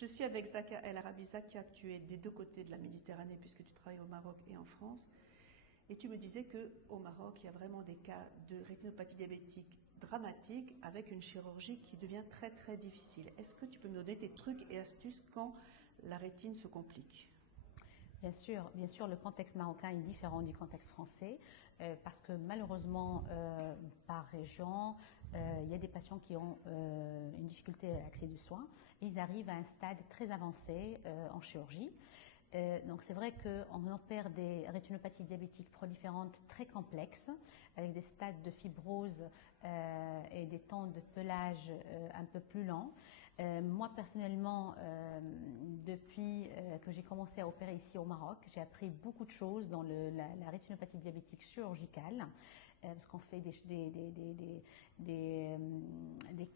Je suis avec Zakia El Arabi. Zakia, tu es des deux côtés de la Méditerranée puisque tu travailles au Maroc et en France. Et tu me disais qu'au Maroc, il y a vraiment des cas de rétinopathie diabétique dramatiques avec une chirurgie qui devient très très difficile. Est-ce que tu peux me donner des trucs et astuces quand la rétine se complique? Bien sûr, le contexte marocain est différent du contexte français parce que malheureusement, par région, il y a des patients qui ont une difficulté à l'accès du soin. Ils arrivent à un stade très avancé en chirurgie. Donc c'est vrai qu'on opère des rétinopathies diabétiques proliférantes très complexes, avec des stades de fibrose et des temps de pelage un peu plus lents. Moi personnellement, depuis que j'ai commencé à opérer ici au Maroc, j'ai appris beaucoup de choses dans la rétinopathie diabétique chirurgicale, parce qu'on fait des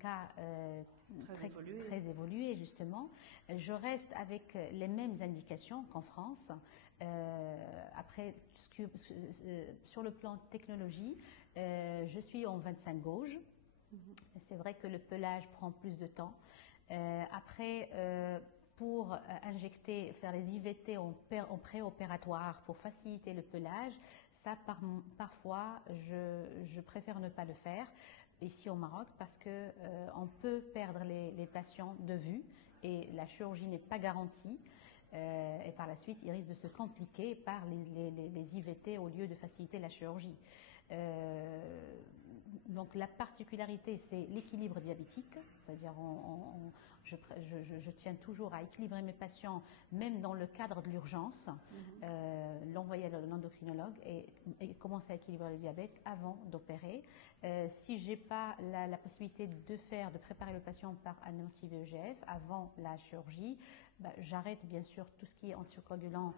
cas très évolués justement. Je reste avec les mêmes indications qu'en France. Après, sur le plan technologie, je suis en 25 gauge. C'est vrai que le pelage prend plus de temps. Pour injecter, faire les IVT en préopératoire pour faciliter le pelage, ça parfois je préfère ne pas le faire ici au Maroc parce que on peut perdre les patients de vue et la chirurgie n'est pas garantie. Et par la suite, il risque de se compliquer par les IVT au lieu de faciliter la chirurgie. Donc la particularité, c'est l'équilibre diabétique, c'est-à-dire je tiens toujours à équilibrer mes patients, même dans le cadre de l'urgence, l'envoyer à l'endocrinologue et commencer à équilibrer le diabète avant d'opérer. Si j'ai pas la possibilité de préparer le patient par un anti-VEGF avant la chirurgie, j'arrête bien sûr tout ce qui est anticoagulant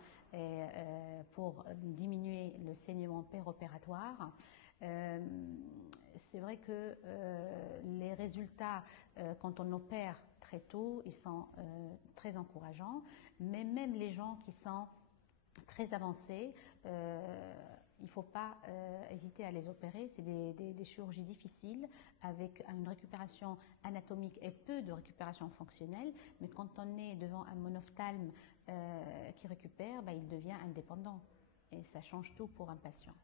pour diminuer le saignement péropératoire. C'est vrai que les résultats quand on opère très tôt, ils sont très encourageants, mais même les gens qui sont très avancés, il ne faut pas hésiter à les opérer. C'est des chirurgies difficiles avec une récupération anatomique et peu de récupération fonctionnelle, mais quand on est devant un monophtalme qui récupère, il devient indépendant et ça change tout pour un patient.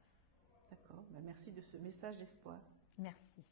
D'accord, merci de ce message d'espoir. Merci.